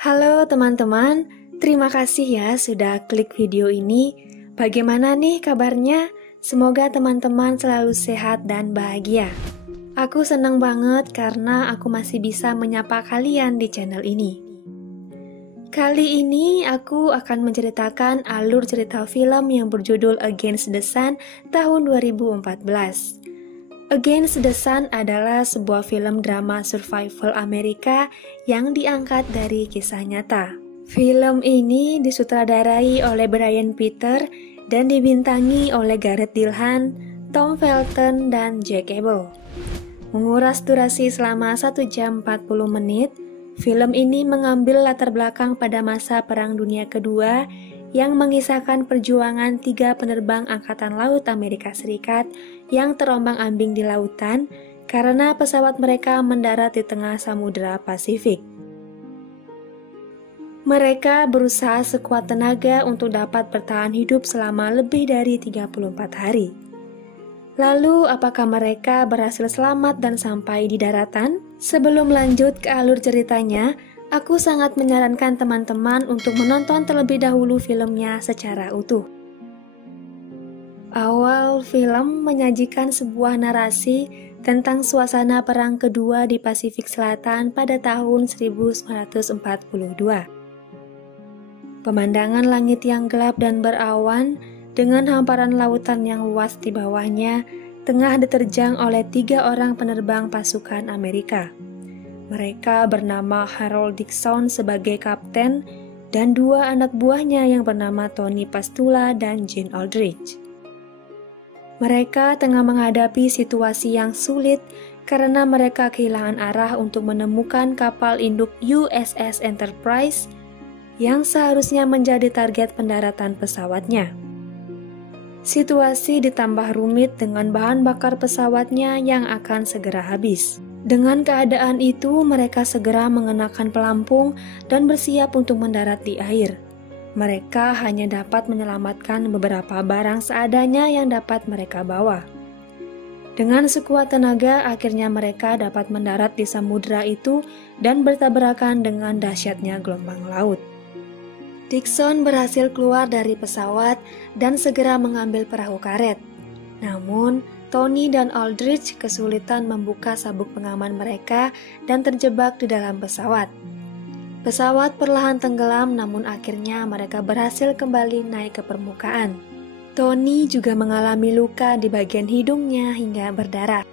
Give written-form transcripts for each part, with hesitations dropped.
Halo teman-teman, terima kasih ya sudah klik video ini. Bagaimana nih kabarnya? Semoga teman-teman selalu sehat dan bahagia. Aku senang banget karena aku masih bisa menyapa kalian di channel ini. Kali ini aku akan menceritakan alur cerita film yang berjudul Against the Sun tahun 2014. Against the Sun adalah sebuah film drama survival Amerika yang diangkat dari kisah nyata. Film ini disutradarai oleh Brian Peter dan dibintangi oleh Gareth Dillon, Tom Felton, dan Jack Abel. Menguras durasi selama 1 jam 40 menit, film ini mengambil latar belakang pada masa Perang Dunia Kedua yang mengisahkan perjuangan 3 penerbang Angkatan Laut Amerika Serikat yang terombang-ambing di lautan karena pesawat mereka mendarat di tengah Samudra Pasifik. Mereka berusaha sekuat tenaga untuk dapat bertahan hidup selama lebih dari 34 hari. Lalu, apakah mereka berhasil selamat dan sampai di daratan? Sebelum lanjut ke alur ceritanya, aku sangat menyarankan teman-teman untuk menonton terlebih dahulu filmnya secara utuh. Awal film menyajikan sebuah narasi tentang suasana Perang Kedua di Pasifik Selatan pada tahun 1942. Pemandangan langit yang gelap dan berawan dengan hamparan lautan yang luas di bawahnya tengah diterjang oleh 3 orang penerbang pasukan Amerika. Mereka bernama Harold Dixon sebagai kapten dan 2 anak buahnya yang bernama Tony Pastula dan Gene Aldrich. Mereka tengah menghadapi situasi yang sulit karena mereka kehilangan arah untuk menemukan kapal induk USS Enterprise yang seharusnya menjadi target pendaratan pesawatnya. Situasi ditambah rumit dengan bahan bakar pesawatnya yang akan segera habis. Dengan keadaan itu, mereka segera mengenakan pelampung dan bersiap untuk mendarat di air. Mereka hanya dapat menyelamatkan beberapa barang seadanya yang dapat mereka bawa. Dengan sekuat tenaga, akhirnya mereka dapat mendarat di samudra itu dan bertabrakan dengan dahsyatnya gelombang laut. Dixon berhasil keluar dari pesawat dan segera mengambil perahu karet. Namun, Tony dan Aldrich kesulitan membuka sabuk pengaman mereka dan terjebak di dalam pesawat. Pesawat perlahan tenggelam, namun akhirnya mereka berhasil kembali naik ke permukaan. Tony juga mengalami luka di bagian hidungnya hingga berdarah.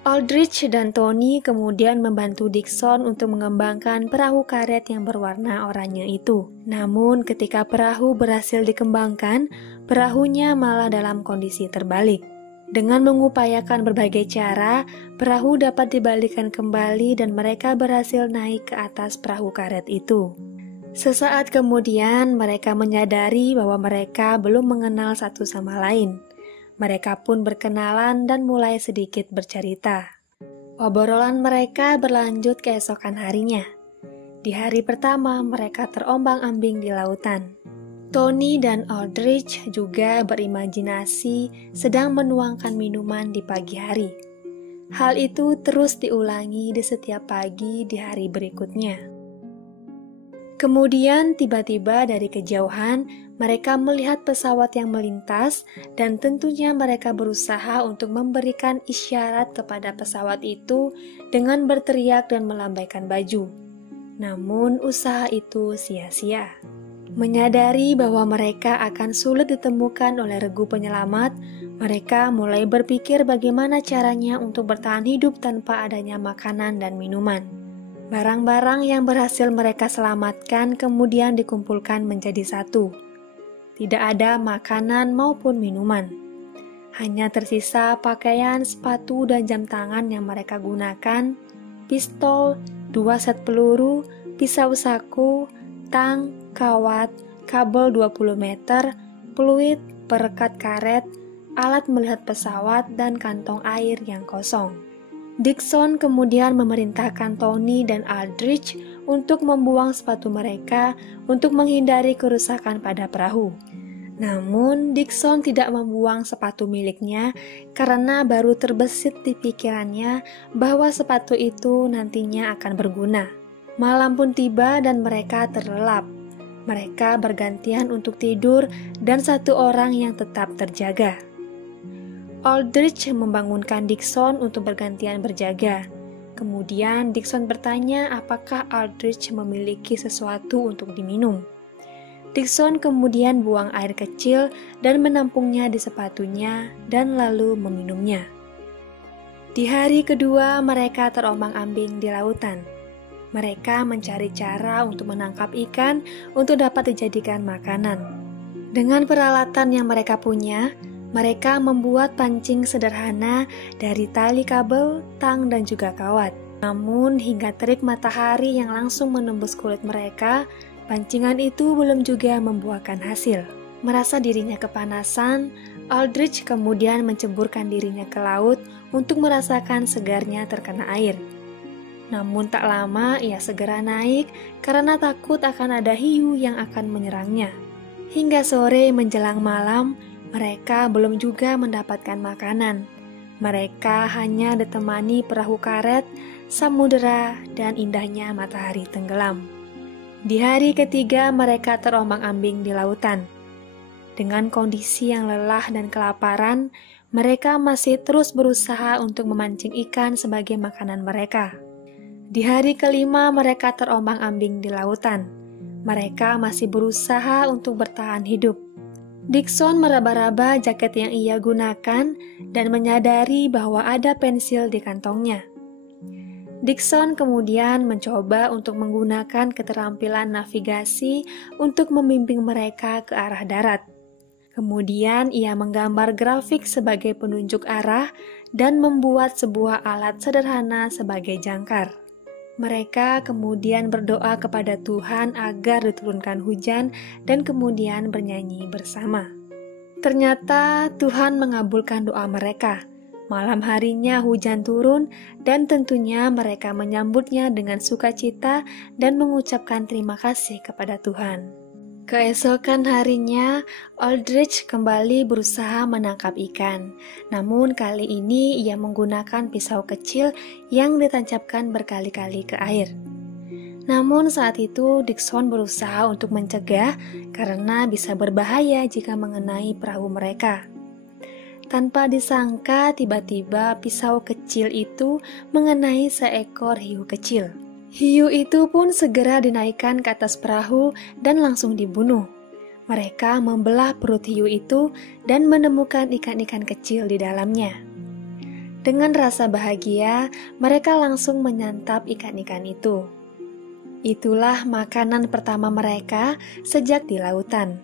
Aldrich dan Tony kemudian membantu Dixon untuk mengembangkan perahu karet yang berwarna oranye itu. Namun ketika perahu berhasil dikembangkan, perahunya malah dalam kondisi terbalik. Dengan mengupayakan berbagai cara, perahu dapat dibalikkan kembali dan mereka berhasil naik ke atas perahu karet itu. Sesaat kemudian, mereka menyadari bahwa mereka belum mengenal satu sama lain. Mereka pun berkenalan dan mulai sedikit bercerita. Obrolan mereka berlanjut keesokan harinya. Di hari pertama, mereka terombang-ambing di lautan. Tony dan Aldrich juga berimajinasi sedang menuangkan minuman di pagi hari. Hal itu terus diulangi di setiap pagi di hari berikutnya. Kemudian tiba-tiba dari kejauhan mereka melihat pesawat yang melintas dan tentunya mereka berusaha untuk memberikan isyarat kepada pesawat itu dengan berteriak dan melambaikan baju. Namun usaha itu sia-sia. Menyadari bahwa mereka akan sulit ditemukan oleh regu penyelamat, mereka mulai berpikir bagaimana caranya untuk bertahan hidup tanpa adanya makanan dan minuman. Barang-barang yang berhasil mereka selamatkan kemudian dikumpulkan menjadi satu. Tidak ada makanan maupun minuman. Hanya tersisa pakaian, sepatu, dan jam tangan yang mereka gunakan, pistol, 2 set peluru, pisau saku, tang, kawat, kabel 20 meter, peluit, perekat karet, alat melihat pesawat, dan kantong air yang kosong. Dixon kemudian memerintahkan Tony dan Aldrich untuk membuang sepatu mereka untuk menghindari kerusakan pada perahu. Namun, Dixon tidak membuang sepatu miliknya karena baru terbesit di pikirannya bahwa sepatu itu nantinya akan berguna. Malam pun tiba dan mereka terlelap. Mereka bergantian untuk tidur dan satu orang yang tetap terjaga. Aldrich membangunkan Dixon untuk bergantian berjaga. Kemudian Dixon bertanya apakah Aldrich memiliki sesuatu untuk diminum. Dixon kemudian buang air kecil dan menampungnya di sepatunya dan lalu meminumnya. Di hari kedua mereka terombang-ambing di lautan. Mereka mencari cara untuk menangkap ikan untuk dapat dijadikan makanan. Dengan peralatan yang mereka punya, mereka membuat pancing sederhana dari tali kabel, tang, dan juga kawat. Namun hingga terik matahari yang langsung menembus kulit mereka, pancingan itu belum juga membuahkan hasil. Merasa dirinya kepanasan, Aldrich kemudian menceburkan dirinya ke laut untuk merasakan segarnya terkena air. Namun tak lama ia segera naik karena takut akan ada hiu yang akan menyerangnya. Hingga sore menjelang malam, mereka belum juga mendapatkan makanan. Mereka hanya ditemani perahu karet, samudera, dan indahnya matahari tenggelam. Di hari ketiga mereka terombang-ambing di lautan. Dengan kondisi yang lelah dan kelaparan, mereka masih terus berusaha untuk memancing ikan sebagai makanan mereka. Di hari kelima mereka terombang-ambing di lautan. Mereka masih berusaha untuk bertahan hidup. Dixon meraba-raba jaket yang ia gunakan dan menyadari bahwa ada pensil di kantongnya. Dixon kemudian mencoba untuk menggunakan keterampilan navigasi untuk membimbing mereka ke arah darat. Kemudian ia menggambar grafik sebagai penunjuk arah dan membuat sebuah alat sederhana sebagai jangkar. Mereka kemudian berdoa kepada Tuhan agar diturunkan hujan dan kemudian bernyanyi bersama. Ternyata Tuhan mengabulkan doa mereka. Malam harinya hujan turun dan tentunya mereka menyambutnya dengan sukacita dan mengucapkan terima kasih kepada Tuhan. Keesokan harinya, Aldrich kembali berusaha menangkap ikan. Namun kali ini ia menggunakan pisau kecil yang ditancapkan berkali-kali ke air. Namun saat itu Dixon berusaha untuk mencegah karena bisa berbahaya jika mengenai perahu mereka. Tanpa disangka, tiba-tiba pisau kecil itu mengenai seekor hiu kecil. Hiu itu pun segera dinaikkan ke atas perahu dan langsung dibunuh. Mereka membelah perut hiu itu dan menemukan ikan-ikan kecil di dalamnya. Dengan rasa bahagia, mereka langsung menyantap ikan-ikan itu. Itulah makanan pertama mereka sejak di lautan.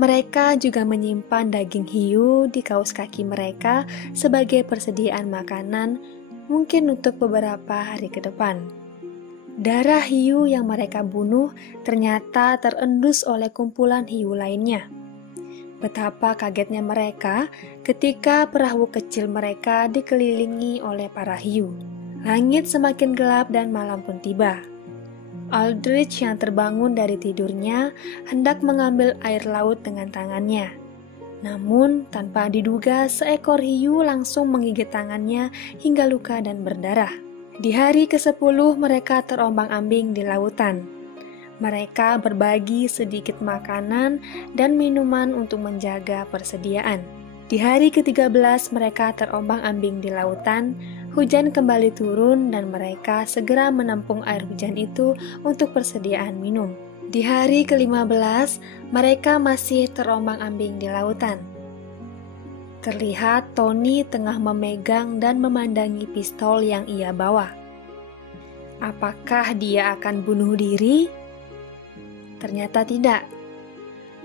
Mereka juga menyimpan daging hiu di kaus kaki mereka sebagai persediaan makanan, mungkin untuk beberapa hari ke depan. Darah hiu yang mereka bunuh ternyata terendus oleh kumpulan hiu lainnya. Betapa kagetnya mereka ketika perahu kecil mereka dikelilingi oleh para hiu. Langit semakin gelap dan malam pun tiba. Aldrich yang terbangun dari tidurnya hendak mengambil air laut dengan tangannya. Namun tanpa diduga seekor hiu langsung menggigit tangannya hingga luka dan berdarah. Di hari ke-10 mereka terombang-ambing di lautan. Mereka berbagi sedikit makanan dan minuman untuk menjaga persediaan. Di hari ke-13 mereka terombang-ambing di lautan. Hujan kembali turun dan mereka segera menampung air hujan itu untuk persediaan minum. Di hari ke-15 mereka masih terombang-ambing di lautan. Terlihat Tony tengah memegang dan memandangi pistol yang ia bawa. Apakah dia akan bunuh diri? Ternyata tidak.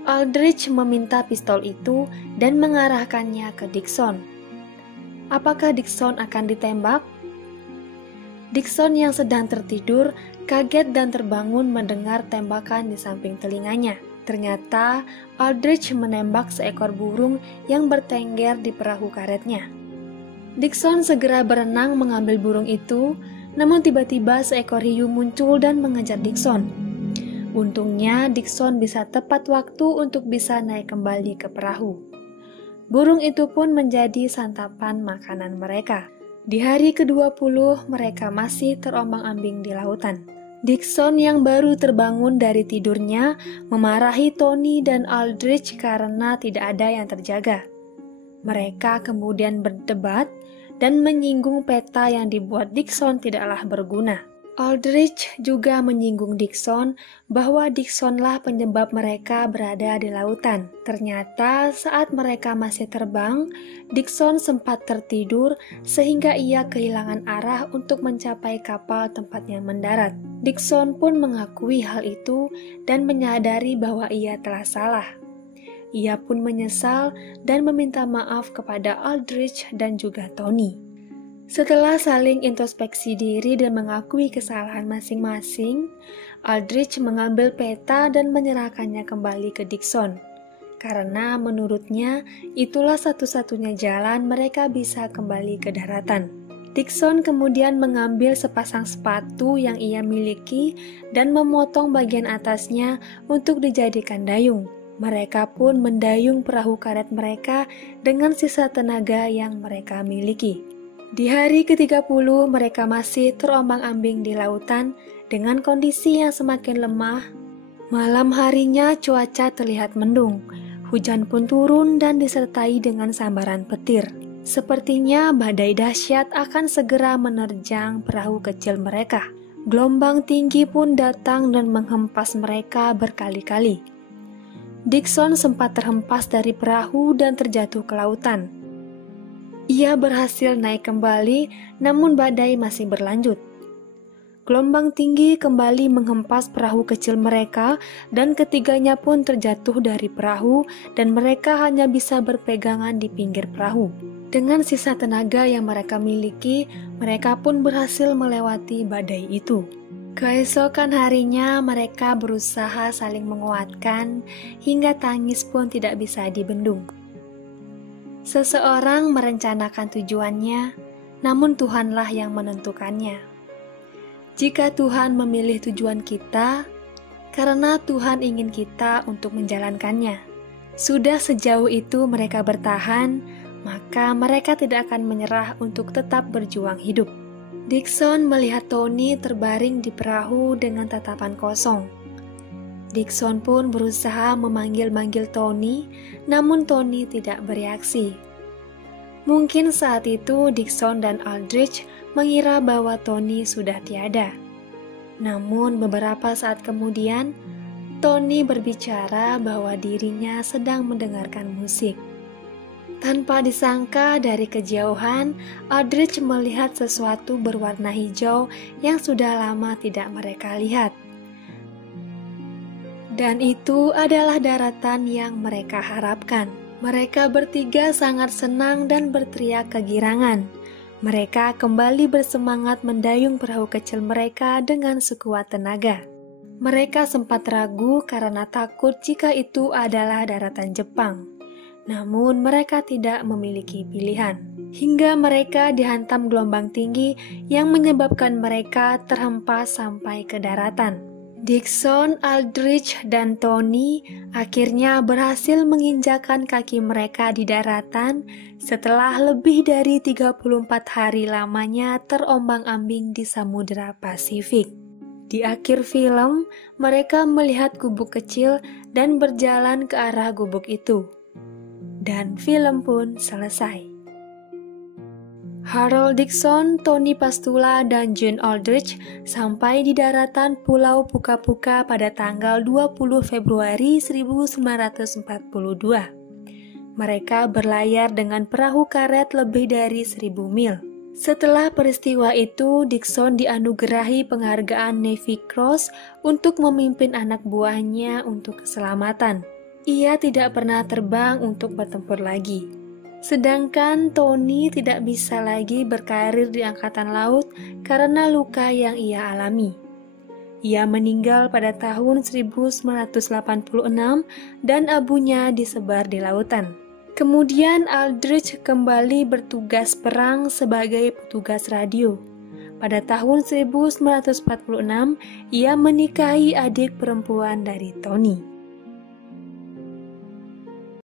Aldrich meminta pistol itu dan mengarahkannya ke Dixon. Apakah Dixon akan ditembak? Dixon yang sedang tertidur kaget dan terbangun mendengar tembakan di samping telinganya. Ternyata Aldrich menembak seekor burung yang bertengger di perahu karetnya. Dixon segera berenang mengambil burung itu, namun tiba-tiba seekor hiu muncul dan mengejar Dixon. Untungnya Dixon bisa tepat waktu untuk bisa naik kembali ke perahu. Burung itu pun menjadi santapan makanan mereka. Di hari ke-20 mereka masih terombang-ambing di lautan. Dixon yang baru terbangun dari tidurnya memarahi Tony dan Aldrich karena tidak ada yang terjaga. Mereka kemudian berdebat dan menyinggung peta yang dibuat Dixon tidaklah berguna. Aldrich juga menyinggung Dixon bahwa Dixonlah penyebab mereka berada di lautan. Ternyata saat mereka masih terbang, Dixon sempat tertidur sehingga ia kehilangan arah untuk mencapai kapal tempatnya mendarat. Dixon pun mengakui hal itu dan menyadari bahwa ia telah salah. Ia pun menyesal dan meminta maaf kepada Aldrich dan juga Tony. Setelah saling introspeksi diri dan mengakui kesalahan masing-masing, Aldrich mengambil peta dan menyerahkannya kembali ke Dixon. Karena menurutnya itulah satu-satunya jalan mereka bisa kembali ke daratan. Dixon kemudian mengambil sepasang sepatu yang ia miliki dan memotong bagian atasnya untuk dijadikan dayung. Mereka pun mendayung perahu karet mereka dengan sisa tenaga yang mereka miliki. Di hari ke-30 mereka masih terombang-ambing di lautan dengan kondisi yang semakin lemah. Malam harinya cuaca terlihat mendung, hujan pun turun dan disertai dengan sambaran petir. Sepertinya badai dahsyat akan segera menerjang perahu kecil mereka. Gelombang tinggi pun datang dan menghempas mereka berkali-kali. Dixon sempat terhempas dari perahu dan terjatuh ke lautan. Ia berhasil naik kembali, namun badai masih berlanjut. Gelombang tinggi kembali menghempas perahu kecil mereka dan ketiganya pun terjatuh dari perahu dan mereka hanya bisa berpegangan di pinggir perahu. Dengan sisa tenaga yang mereka miliki, mereka pun berhasil melewati badai itu. Keesokan harinya mereka berusaha saling menguatkan hingga tangis pun tidak bisa dibendung. Seseorang merencanakan tujuannya, namun Tuhanlah yang menentukannya. Jika Tuhan memilih tujuan kita, karena Tuhan ingin kita untuk menjalankannya. Sudah sejauh itu mereka bertahan, maka mereka tidak akan menyerah untuk tetap berjuang hidup. Dixon melihat Tony terbaring di perahu dengan tatapan kosong. Dixon pun berusaha memanggil-manggil Tony, namun Tony tidak bereaksi. Mungkin saat itu Dixon dan Aldrich mengira bahwa Tony sudah tiada. Namun beberapa saat kemudian, Tony berbicara bahwa dirinya sedang mendengarkan musik. Tanpa disangka dari kejauhan, Aldrich melihat sesuatu berwarna hijau yang sudah lama tidak mereka lihat. Dan itu adalah daratan yang mereka harapkan. Mereka bertiga sangat senang dan berteriak kegirangan. Mereka kembali bersemangat mendayung perahu kecil mereka dengan sekuat tenaga. Mereka sempat ragu karena takut jika itu adalah daratan Jepang. Namun mereka tidak memiliki pilihan. Hingga mereka dihantam gelombang tinggi yang menyebabkan mereka terhempas sampai ke daratan. Dixon, Aldrich, dan Tony akhirnya berhasil menginjakan kaki mereka di daratan setelah lebih dari 34 hari lamanya terombang-ambing di Samudra Pasifik. Di akhir film, mereka melihat gubuk kecil dan berjalan ke arah gubuk itu. Dan film pun selesai. Harold Dixon, Tony Pastula, dan John Aldrich sampai di daratan Pulau Puka-Puka pada tanggal 20 Februari 1942. Mereka berlayar dengan perahu karet lebih dari 1000 mil. Setelah peristiwa itu, Dixon dianugerahi penghargaan Navy Cross untuk memimpin anak buahnya untuk keselamatan. Ia tidak pernah terbang untuk bertempur lagi. Sedangkan Tony tidak bisa lagi berkarir di angkatan laut karena luka yang ia alami. Ia meninggal pada tahun 1986 dan abunya disebar di lautan. Kemudian Aldrich kembali bertugas perang sebagai petugas radio. Pada tahun 1946, ia menikahi adik perempuan dari Tony.